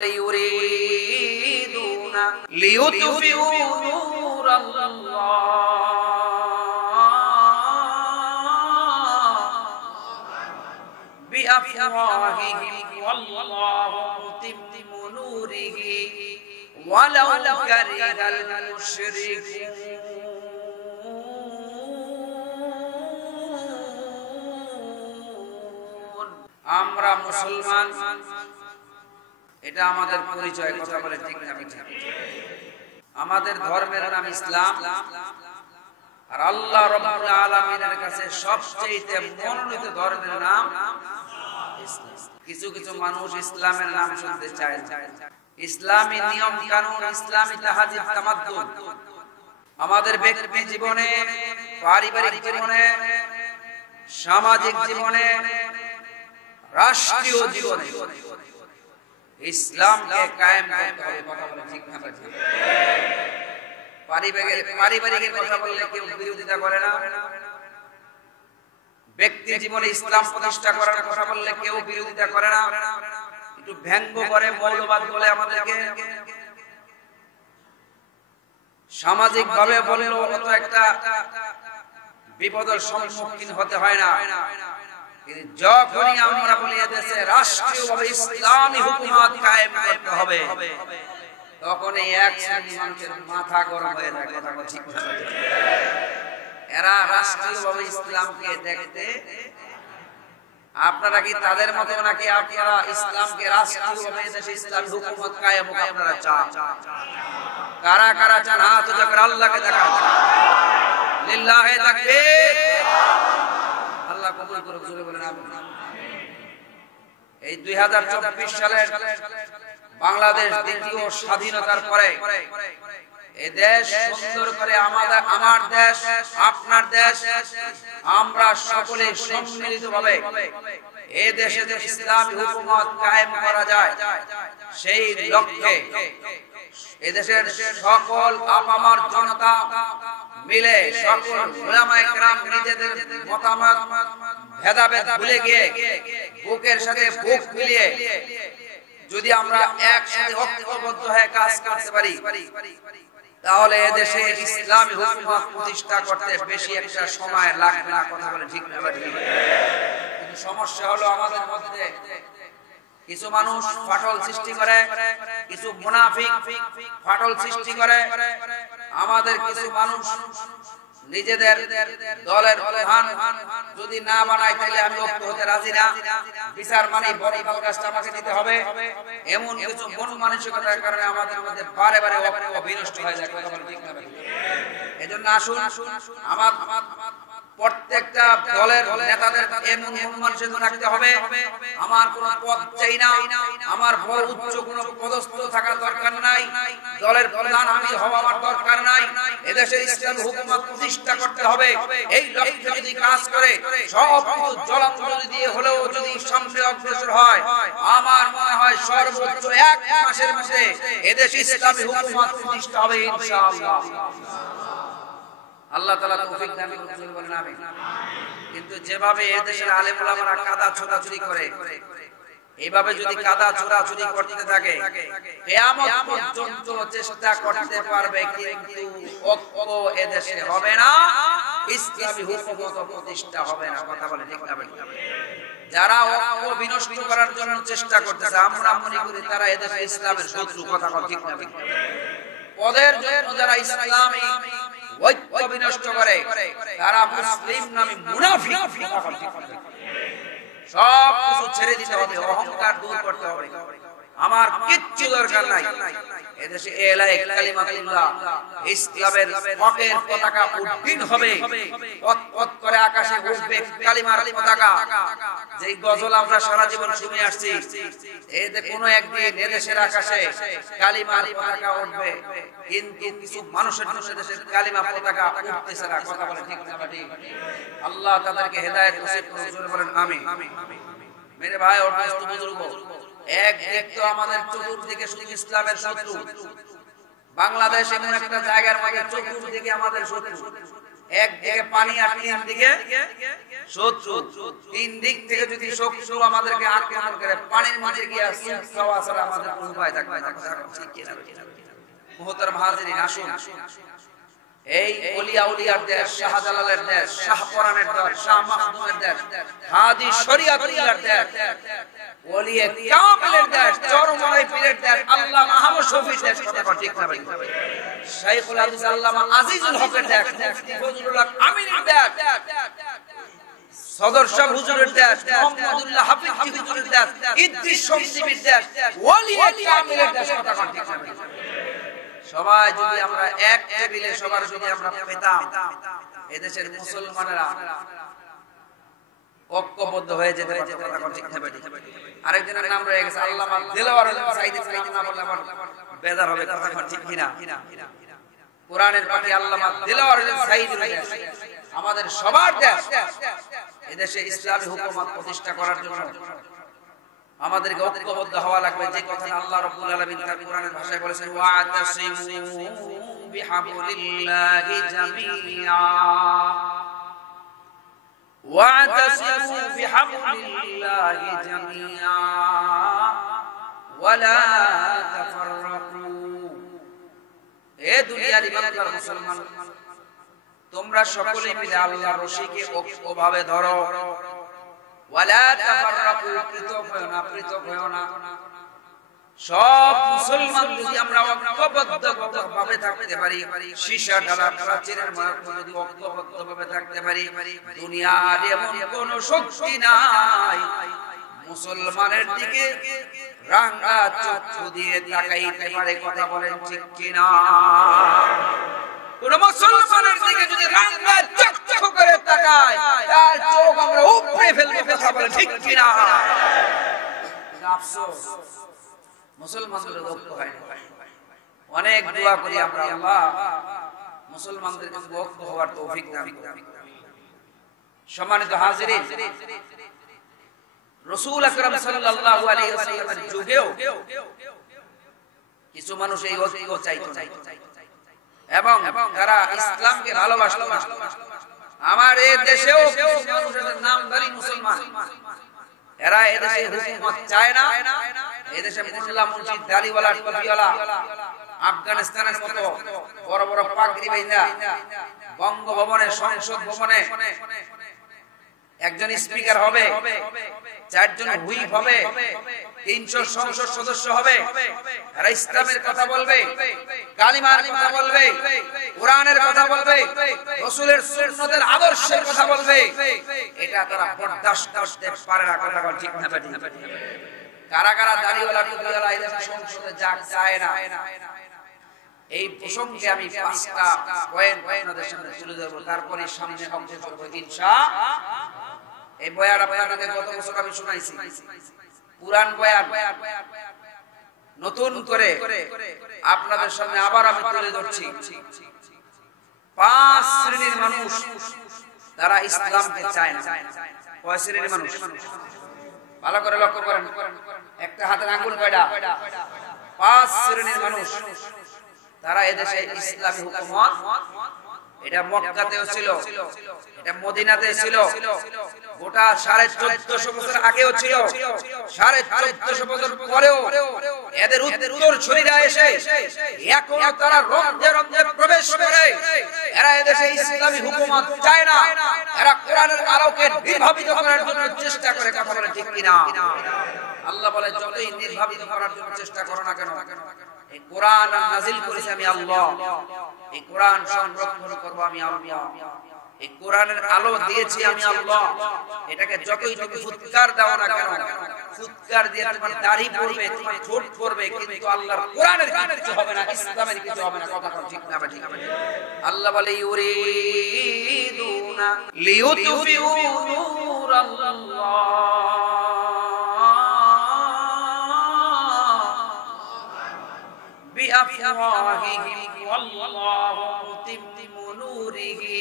يريدون ليطفئوا نور الله بأفواههم والله متم نوره ولو كره المشركون আমরা মুসলমান, এটা আমাদের পরিচয়। কথা বলে ঠিক না? আমাদের ধর্মের নাম ইসলাম, আর আল্লাহ রাব্বুল আলামিনের কাছে সবচেয়ে মনোনীত ধর্মের নাম ইসলাম। কিছু কিছু মানুষ ইসলামের নাম শুনতে চায় না। ইসলামী নিয়ম কানুন, ইসলামী তাহাজিব তামাদ্দুন আমাদের ব্যক্তি জীবনে, পারিবারিক জীবনে, সামাজিক জীবনে, রাষ্ট্রীয় জীবনে ইসলামকে কায়েম করতে হবে। কথা বলে ঠিক না? পারিবারিক কথা বললে কেউ বিরোধিতা করে না, ব্যক্তি জীবনে ইসলাম প্রতিষ্ঠা করার কথা বললে কেউ বিরোধিতা করে না, একটু ব্যঙ্গ করে, মৌলবাদ বলে আমাদেরকে। সামাজিক ভাবে বললেও অত একটা বিপদের সম্মুখীন হতে হয় না। যখনই আমরা বলি দেশে রাষ্ট্রীয়ভাবে ইসলামী হুকুমত কায়েম করতে হবে, তখন এই এক শ্রেণীর মানুষের মাথা গরম হয়ে যায়। কথা ঠিক না? এরা রাষ্ট্রীয়ভাবে ইসলামকে দেখতে, আপনারা কি তাদের মতো নাকি? আপনারা ইসলামকে রাষ্ট্রীয়ভাবে দেশে ইসলামী হুকুমত কায়েম হোক আপনারা চান? কারা কারা চান হাত উঁচু করে আল্লাহকে দেখান। লিল্লাহি তাকবীর। আল্লাহ কবুল করুক। জোরে বলেন আমিন। এই 2024 সালের বাংলাদেশ দ্বিতীয় স্বাধীনতার পরে এই দেশ সুন্দর করে আমার দেশ, আপনার দেশ, আমরা সকলে সম্মিলিতভাবে এই দেশে ইসলামী হুকুমত কায়েম করা যায়, সেই লক্ষ্যে এদেশের সকল আপামর জনতা মিলে, সকল উলামায়ে কেরাম নিজেদের মতামত ভেদাভেদ ভুলে গিয়ে বুকের সাথে বুক মিলিয়ে যদি আমরা একসাথে ঐক্যবদ্ধ হয়ে কাজ করতে পারি, তাহলে এদেশে ইসলামী হুকুমত প্রতিষ্ঠা করতে বেশি একটা সময় লাগবে না। কথা বলে ঠিক না? কিন্তু সমস্যা হলো আমাদের মধ্যে কিছু মানুষ ফাটল সৃষ্টি করে, কিছু মুনাফিক ফাটল সৃষ্টি করে। আমাদের কিছু মানুষ নিজেদের দলের প্রধান যদি না বানায়, তাহলে আমি ঐক্য হতে রাজি না, বিচার মানে বড় কাজটা আমাকে দিতে হবে, এমন কিছু মন মানসিকতার কারণে আমাদের মধ্যে বারে বারে ঐক্য বিনষ্ট হয়ে যায়। কথা বলে ঠিক না? এজন্য আসুন, আমার প্রত্যেকটা দলের নেতাদের এমন মন মানসিকতা রাখতে হবে, আমার কোনো পদ চাই না, আমার বড় উচ্চ কোনো পদস্থ থাকার দরকার নাই, দলের প্রধান আমি হওয়া আমার দরকার নাই, এদেশে ইসলামী হুকুমত প্রতিষ্ঠা করতে হবে। এই লক্ষ্যে যদি কাজ করে সব কিছু জলাঞ্জলি দিয়ে হলেও যদি সামনে অগ্রসর হয়, আমার মনে হয় সর্বোচ্চ 1 মাসের মধ্যে এদেশে ইসলামী হুকুমত প্রতিষ্ঠা হবে ইনশাআল্লাহ। আল্লাহ তাআলা তৌফিক দান করুন। বলেন আমিন। কিন্তু যেভাবে এদেশের আলেম ওলামারা কাদা ছোড়াছুরি করে, এইভাবে যদি কাদা ছোড়াছুরি করতে থাকে, কিয়ামত পর্যন্ত চেষ্টা করতে পারবে, কিন্তু ঐক্য এদেশে হবে না, ইসলামী হুকুমত প্রতিষ্ঠা হবে না। কথা বলে ঠিক না? যারা ঐক্য বিনষ্ট করার জন্য চেষ্টা করতেছে, আমরা মনে করি তারা এদেশে ইসলামের শত্রু। কথা ঠিক না? পদের জন্য যারা ইসলামী ঐক্য বিনষ্ট করে, তারা মুসলিম নামে মুনাফিক। সব কিছু ছেড়ে দিতে হবে, অহংকার দূর করতে হবে, আমার কিচ্ছু দরকার নাই। এদেশে এলায়ে কালিমাতুল্লাহ ইসলামের হকের পতাকা উড্ডীন হবে, পথ পথ করে আকাশে উঠবে কালিমার পতাকা। যেই গজল আমরা সারা জীবন শুনে আসছি, এতে কোনো একদিন এদেশের আকাশে কালিমার পতাকা উঠবে, কিন্তু কিছু মানুষের জন্য দেশের কালিমা পতাকা উঠতেছে না। কথা বলে ঠিক না? আল্লাহ তাদেরকে হেদায়েত নসিব করুন। জোরে বলেন আমিন। মেরে ভাই और दोस्तों बुजुर्गो, একদিক তো আমাদের চতুর্দিকে শুধু ইসলামের শত্রু, বাংলাদেশ এমন একটা জায়গার মধ্যে চতুর্দিকে আমাদের শত্রু। একদিকে পানি আর তিন দিকে শত্রু। তিন দিক থেকে যদি শত্রু আমাদেরকে আক্রমণ করে, পানির মধ্যে গিয়ে সুখ খাওয়া ছাড়া আমাদের কোনো উপায় থাকবে না। মুহতারাম হাজিরিন, আসুন এই ওলিয়া উলিয়ার দেশ, শাহজালালের দেশ, শাহপরানের দেশ, শাহ মাহমুদের দেশ, হাদি শরিয়াতুল্লাহর দেশ, ওলিয়ে কামিলের দেশ, চরমনাই পীরের দেশ, আল্লাহ মাহমুদ শফির দেশ, কথা ঠিক না ভাই? শাইখুল হাদিস আল্লামা আজিজুল হকের দেশ, মুফতি ফজলুল হক আমিনের দেশ, সদর শাহ হুজুরের দেশ, মুহাম্মদুল্লাহ হাফিজ হুজুরের দেশ, ইদ্রিস শমসিবির দেশ, ওলিয়ে কামিলের দেশ, কথা ঠিক না ভাই? সবাই যদি আমরা এক টেবিলে সবার যদি আমরা পেতাম, এদেশের মুসলমানেরা ঐক্যবদ্ধ হয়ে যেতে পারত, কথা ঠিক না ভাই? আরেকজনের নাম রয়ে গেছে আল্লামা দিলওয়ার সাইদি, সাইদি না বললে আমার বেজার হবে, কথা ঠিক কিনা? কোরআনের পাখি আল্লামা দিলওয়ার সাইদি আমাদের সবার দেশ। এদেশে ইসলামী হুকুমত প্রতিষ্ঠা করার জন্য আমাদেরকে ঐক্যবদ্ধ হওয়া লাগবে। যে কথা আল্লাহ রাব্বুল আলামিন তার কোরআনের ভাষায় বলেছেন, ওয়াতাসিমু বিহাবলিল্লাহি জামিআ, ওয়াতাসিমু বিহাবলিল্লাহি জামিআ ওয়ালা তাফাররাকু। এ দুনিয়ার ইমানদার মুসলমান, তোমরা সকলে মিলে আল্লাহর রশিকে ঐক্যভাবে ধরো। ওয়ালা তাফাররাকু, পৃথক হয়ো না, পৃথক হয়ো না। সব মুসলমান যদি আমরা ঐক্যবদ্ধভাবে থাকতে পারি, সীসা ঢালা প্রাচীরের মতো যদি ঐক্যবদ্ধভাবে থাকতে পারি, দুনিয়ার এমন কোন শক্তি নাই মুসলমানের দিকে রাঙা চক্ষু দিয়ে তাকাইতে পারে, কথা বলেন ঠিক কিনা? কোন মুসলমানের দিকে যদি রাঙা চক্ষু করে তাকায়, তার চোখ আমরা উপড়ে ফেলবো, কথা বলেন ঠিক কিনা? আফসোস, মুসলমানদের ঐক্য হয় না। অনেক দোয়া করি আমরা, আল্লাহ মুসলমানদের কাছে ঐক্য হওয়ার তৌফিক দান করুন। সম্মানিত হাজিরিন, রাসূল আকরাম সাল্লাল্লাহু আলাইহি ওয়াসাল্লামের যুগেও কিছু মানুষ এই ঐক্য চাইতো না এবং তারা ইসলামকে ভালোবাসতো না। আমার এই দেশেও কিছু মানুষের নামধারী মুসলমান, এরা এদেশে হুকুমত চায় না। এদেশে মোল্লা মুন্সিদ দাড়িওয়ালা টুপিওয়ালা, আফগানিস্তানের মতো বড় বড় পাগড়ি বাইন্দা বঙ্গভবনে, সংসদ ভবনে একজন স্পিকার হবে, চারজন হুইপ হবে, 300 সংসদ সদস্য হবে। এরা ইসলামের কথা বলবে, কালিমার কথা বলবে, কোরআনের কথা বলবে, রাসূলের সুন্নাতের আদর্শের কথা বলবে। এটা তারা বরদাশত করতে পারে না, কথা ঠিক না বেঠিক? কারা কারা দাড়িওয়ালা টুপিওয়ালা এই দেশের সংসদে যাক চায় না, এই প্রসঙ্গে আমি 5টা পয়েন্ট আপনাদের সামনে তুলে ধরব, তারপরে সামনে অংশ করব ইনশাআল্লাহ। এই বয়ান আপনাদেরকে গত বছর আমি শুনাইছি, পুরান বয়ান নতুন করে আপনাদের সামনে আবার আমি তুলে ধরছি। 5 শ্রেণীর মানুষ তারা ইসলামকে চায় না। কয় শ্রেণীর মানুষ? ভালো করে লক্ষ্য করেন, একটা হাতের আঙ্গুল কয়টা? 5 শ্রেণীর মানুষ তারা এদেশে ইসলামী হুকুমত, এটা মক্কাতেও ছিল, এটা মদিনাতে ছিল, গোটা 1450 বছর আগেও ছিল, 1450 বছর পরেও এদের উত্তরসূরিরা এসে এখন তারা রমজে রমজে প্রবেশ করে। এরা এদেশে ইসলামী হুকুমত চায় না, এরা কোরআনের আলোকে নির্ভাবিত করার জন্য চেষ্টা করে, কথা বলে ঠিক কিনা? আল্লাহ বলে, যতই নির্ভাবিত করার জন্য চেষ্টা করো না কেন, এই কোরআন নাযিল করেছি আমি আল্লাহ, এই কোরআন সংরক্ষণ করব আমি আল্লাহ, এই কোরআনের আলো দিয়েছি আমি আল্লাহ। এটাকে যতই তুমি ফুৎকার দাও না কেন, ফুৎকার দিয়ে তোমার দাড়ি পড়বে, তোমার ঠোঁট পড়বে, কিন্তু আল্লাহর কোরআনের কিছু হবে না, ইসলামের কিছু হবে না, কথা ঠিক না ঠিক? আল্লাহ বলে, ইউরিদুনা লিইউতফিউ নূরাল্লাহ বিআফওয়াহিহিম ওয়াল্লাহু মুতিম্মু নূরিহি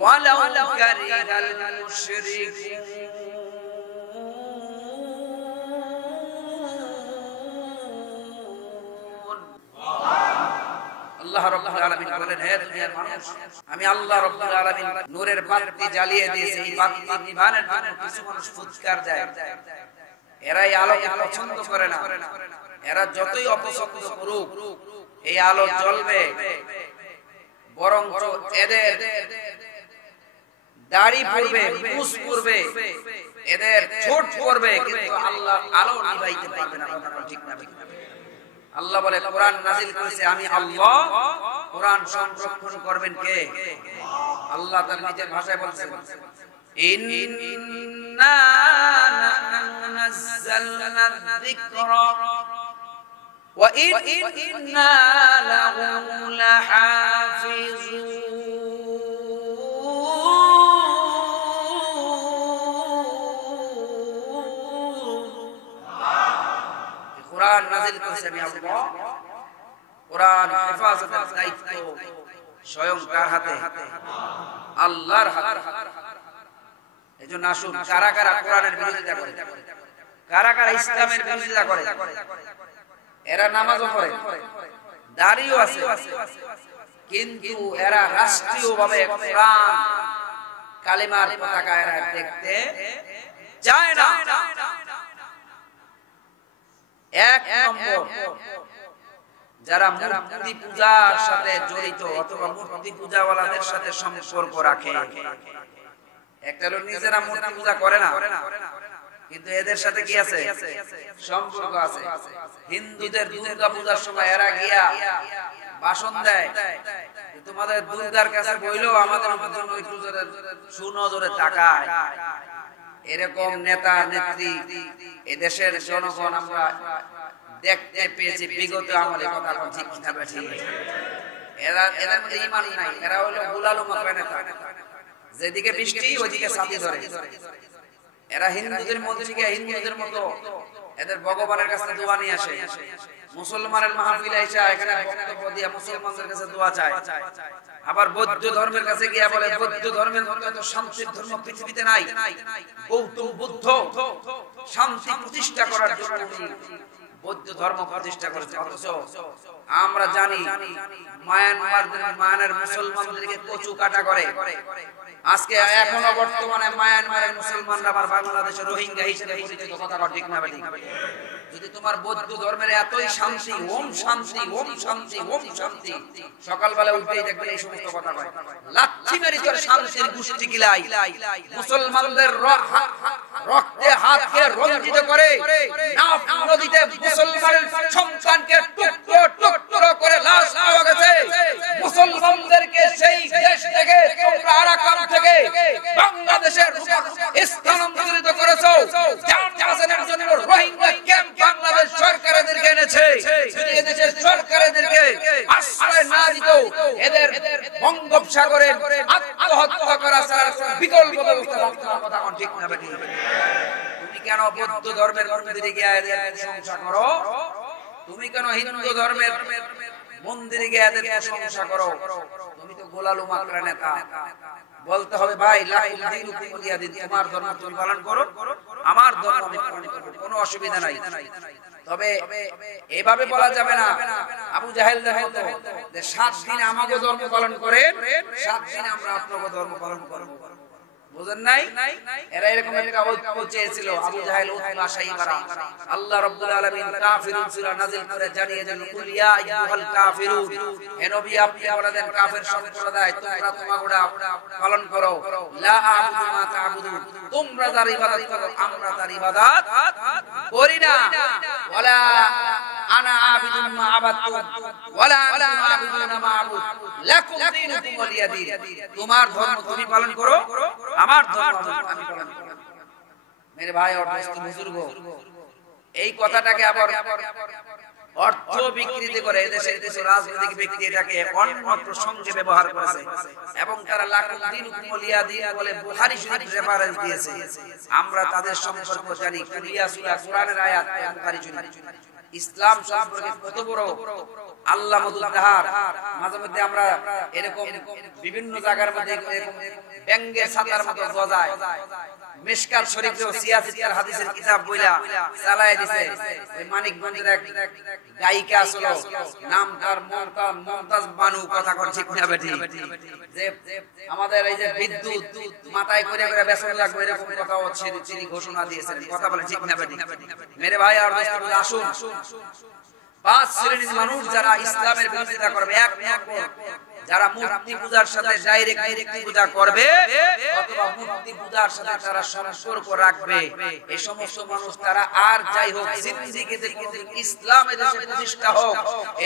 ওয়ালাউ কারিহাল মুশরিকুন। আল্লাহ রাব্বুল আলামিন বলেন, হে দুনিয়ার মানুষ, আমি আল্লাহ রাব্বুল আলামিন নূরের বাতি জ্বালিয়ে দিয়েছি। এই বাতি নিভানোর জন্য কিছু মানুষ ফুৎকার দেয়। এরা এই আলোকে পছন্দ করে না। এরা যতই অপছন্দ করুক এই আলো জ্বলবে, বরং এদের দাড়ি পড়বে, মুছ পড়বে, এদের ঠোঁট পড়বে, কিন্তু আল্লাহ আলো নিভাইতে পারবে না। ঠিক না? আল্লাহ বলে, কোরআন নাজিল করেছে আমি আল্লাহ, কোরআন সংরক্ষণ করবেন কে? আল্লাহ তার নিজের ভাষায় বলছেন, ইন্না নাহনু নাযালনা যিকরা ওয়া ইন্না লাহু লাহাফিজুন। কোরআন নাযিল করেছে আমি আল্লাহ, কোরআন হেফাজতের দায়িত্ব স্বয়ং কার হাতে? আল্লাহর হাতে। এজন্য আসুন, কারা কারা কোরআনের বিরোধিতা করে, কারা কারা ইসলামের বিরোধিতা করে? এরা নামাজও পড়ে, দাড়িও আছে, কিন্তু এরা রাষ্ট্রীয়ভাবে কোরআন কালিমার পতাকা এরা দেখতে চায় না। এক নম্বর, যারা মূর্তি পূজার সাথে জড়িত অথবা মূর্তি পূজাওয়ালাদের সাথে সম্পর্ক রাখে। একটা লোক নিজেরা মূর্তি পূজা করে না, কিন্তু এদের সাথে কি আছে? সম্পর্ক আছে। হিন্দুদের দুর্গা পূজার সময় এরা গিয়া ভাষণ দেয়, তোমাদের দুর্গার কাছে বইলেও আমাদের জন্য একটু সুনজরে তাকায়। এরকম নেতা নেত্রী এদেশের জনগণ আমরা দেখতে পেয়েছি বিগত আমলে। কথা ঠিক না ঠিক? এদের মধ্যে ঈমান নাই, এরা হলো গুলালু মাত্রা নেতা, যেদিকে বৃষ্টি ওইদিকে ছাতি ধরে। এরা হিন্দুদের মধ্যে থেকে হিন্দুদের মতো এদের ভগবানের কাছে দোয়া নিয়ে আসে, মুসলমানের মাহফিলে এসে এখানে বক্তব্য দিয়ে মুসলমানদের কাছে দোয়া চায়। আবার বৌদ্ধ ধর্মের কাছে গিয়ে বলে বৌদ্ধ ধর্মের মতো এত শান্তির ধর্ম পৃথিবীতে নাই। গৌতম বুদ্ধ শান্তি প্রতিষ্ঠা করার জন্য বৌদ্ধ ধর্ম প্রতিষ্ঠা করেছে, অথচ আমরা জানি মায়ানমারের মুসলমানদেরকে কচু কাটা করে। আজকে এখনো বর্তমানে মায়ানমারের মুসলমানরা আবার বাংলাদেশের রোহিঙ্গা হিসেবে পরিচিত। কথা ঠিক না ঠিক? যদি তোমার বৌদ্ধ ধর্মের এতই শান্তি, ওম শান্তি, ওম শান্তি, ওম শান্তি, সকালবেলা উঠেই দেখবেন এই সমস্ত কথা কয়। লাচ্ছি মেরে তোর শান্তির গোষ্ঠী গিলাই মুসলমানদের রক্তে হাতকে রঞ্জিত করে নাফ নদীতে মুসলমানের সন্তানকে টুকরো টুকরো করে লাশ পাওয়া গেছে। মুসলমানদেরকে সেই দেশ থেকে তোমরা আরাকান থেকে বাংলাদেশের স্থানান্তরিত করেছো। জানবাসের জন্য রোহিঙ্গা ক্যাম্প বাংলাদেশ সরকার এদেরকে এনেছে। যদি এদেশের সরকার এদেরকে আশ্রয় না দিত, এদের বঙ্গোপসাগরে আত্মহত্যা করা ছাড়া বিকল্প ব্যবস্থা থাকতো না। কথা ঠিক না বেটি? তুমি কেন বৌদ্ধ ধর্মের মন্দিরে গিয়ে এদের প্রশংসা করো? তুমি কেন হিন্দু ধর্মের মন্দিরে গিয়ে এদের প্রশংসা করো? তুমি তো গোলালু মাত্রা নেতা। বলতে হবে ভাই তোমার ধর্ম তুমি পালন করো, আমার ধর্ম আমি পালন করব, কোনো অসুবিধা নাই। তবে এভাবে বলা যাবে না আবু জাহেলদের মতো যে 7 দিন আমাদের ধর্ম পালন করেন, 7 দিন আমরা আপনাদের ধর্ম পালন করব। বুঝেন নাই? এরা এরকম একটা ঐক্য চেয়েছিল, আবু জাহেল উতবা শাইবারা। আল্লাহ রাব্বুল আলামিন কাফিরুন সূরা নাযিল করে জানিয়ে দেন, কুল ইয়া আইয়ুহাল কাফিরুন, হে নবী আপনি বলে দেন কাফের সম্প্রদায় তোমরা তোমাগুলা পালন করো, লা আ'বুদু মা তা'বুদুন, তোমরা যার ইবাদত করো আমরা তার ইবাদত করি না, ওয়ালা আনা আবিদুন মা আবাদতুম ওয়ালা আনতুম আবিদুনা মা আবুদ লাকুম দীনুকুম ওয়ালিয়া দীন। তোমার ধর্ম তুমি পালন করো, আমার ধর্ম আমি পালন করব। মেরে ভাই और दोस्त बुजुर्ग, এই কথাটাকে আবার অর্থ বিকৃতি করে এদেশের কিছু রাজনৈতিক ব্যক্তি এটাকে অন্য প্রসঙ্গে ব্যবহার করেছে এবং তারা লাকুম দীনুকুম ওয়ালিয়া দীন বলে বুখারী শরীফ রেফারেন্স দিয়েছে। আমরা তাদের সম্পর্ক জানি, কুলিয়া সূরা কোরআনের আয়াত বুখারী শরীফ। ইসলাম সম্পর্কে কত বড় আল্লাহ মুদাহার। মাঝে মধ্যে আমরা এরকম বিভিন্ন জায়গার মধ্যে এরকম ব্যঙ্গের ছাতার মতো গজায় মিশকাত শরীফেও সিয়াসিয়ার হাদিসের কিতাব বইলা চালায় দিছে। ওই মানিকগঞ্জের এক গায়িকা ছিল, নাম তার মুমতাজ বানু, কথা কোন ঠিক না বেটি, যে আমাদের এই যে বিদ্যুৎ মাথায় করে করে বেসন লাগবে এরকম কথা হচ্ছে, তিনি ঘোষণা দিয়েছেন। কথা বলে ঠিক না বেটি? মেরে ভাই আর দোস্ত, আসুন, 5 শ্রেণীর মানুষ যারা ইসলামের বিরোধিতা করবে। এক নম্বর, যারা মূর্তি পূজার সাথে ডাইরেক্ট পূজা করবে অথবা মূর্তি পূজার সাথে তারা সম্পর্ক রাখবে, এই সমস্ত মানুষ তারা আর যাই হোক জিন্দেগিতে কোনদিন ইসলাম এদেশে প্রতিষ্ঠা হোক,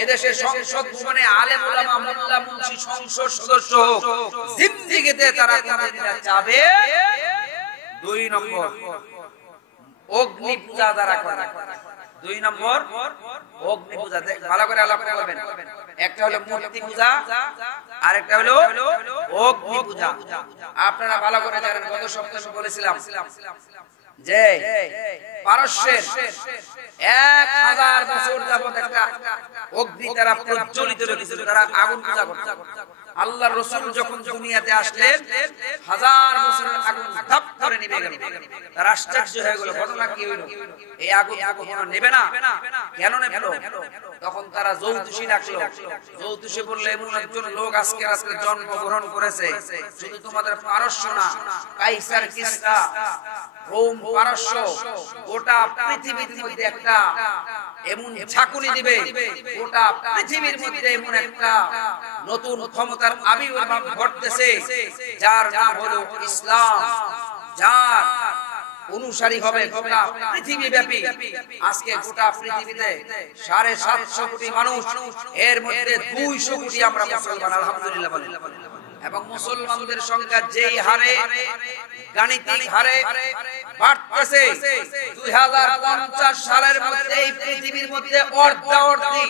এদেশে সংসদ ভবনে আলেম ওলামা মোল্লা মুন্সি সংসদ সদস্য হোক, জিন্দেগিতে তারা কোনদিন চাবে। 2 নম্বর, অগ্নি পূজা যারা করে। 2 নম্বর, অগ্নি পূজা। ভালো করে আলাপ করবেন, একটা হলো মূর্তি পূজা আর একটা হলো অগ্নি পূজা। আপনারা ভালো করে জানেন, গত সপ্তাহে বলেছিলাম যে পারস্যের 1000 বছর যাবত একটা অগ্নি তারা প্রজ্বলিত রেখেছিল, তারা আগুন পূজা করত। আল্লাহর রাসূল যখন দুনিয়াতে আসলেন 1000 বছরের আগুন ধাপ করে নিভে গেল। তারা আশ্চর্য হয়ে গেল, ঘটনা কি হলো? এই আগুন কখনো নেবে না, কেন নেবে? তখন তারা যৌতুষী ডাকলো। যৌতুষী বললে, এমন একজন লোক আজকে রাতে জন্মগ্রহণ করেছে, শুধু তোমাদের পারস্য না, কাইসার কিসরা, রোম, পারস্য, গোটা পৃথিবীর মধ্যে একটা এমন ঝাঁকুনি দিবে, গোটা পৃথিবীর মধ্যে এমন একটা নতুন ক্ষমতার আবির্ভাব ঘটতেছে যার নাম হলো ইসলাম, যার অনুসারী হবে গোটা পৃথিবীব্যাপী। আজকে গোটা পৃথিবীতে 750 কোটি মানুষ, এর মধ্যে 200 কোটি আমরা মুসলমান, আলহামদুলিল্লাহ বলেন। এবং মুসলমানদের সংখ্যা যেই হারে, গাণিতিক হারে বাড়তেছে, 2050 সালের মধ্যে এই পৃথিবীর মধ্যে অর্ধাঅর্ধি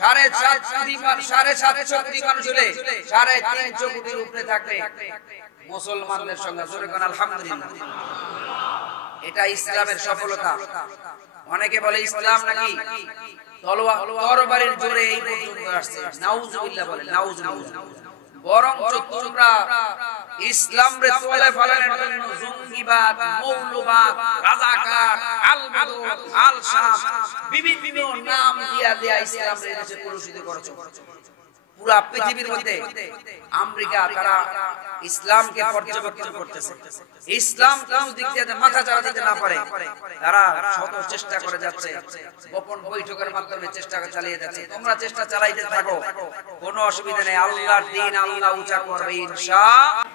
750 কোটি মানুষ হলে 350 কোটির উপরে থাকবে মুসলমানদের সংখ্যা। জোরে কোন আলহামদুলিল্লাহ। এটা ইসলামের সফলতা। অনেকে বলে ইসলাম নাকি তরবারির জোরে এই পর্যন্ত আসছে, নাউজুবিল্লাহ বলে, নাউজুবিল্লাহ। বরঞ্চ তোমরা ইসলামরে তোলে ফলানোর জন্য জঙ্গিবাদ, মৌলবাদ, রাজাকার, আল-বদর, আল-শাম বিভিন্ন নাম দিয়া ইসলামরে এসে কলুষিত করেছো। পুরা পৃথিবীর মধ্যে আমেরিকা তারা ইসলামকে পর্যবেক্ষণ করতেছে। ইসলাম কোন দিক দিয়ে মাথা চাড়া দিতে না পারে, তারা শত চেষ্টা করে যাচ্ছে, গোপন বৈঠকের মাধ্যমে চেষ্টা চালিয়ে যাচ্ছে। তোমরা চেষ্টা চালাইতে থাকো, কোনো অসুবিধা নেই। আল্লাহর দ্বীন আল্লাহ উঁচা করবে ইনশাআল্লাহ।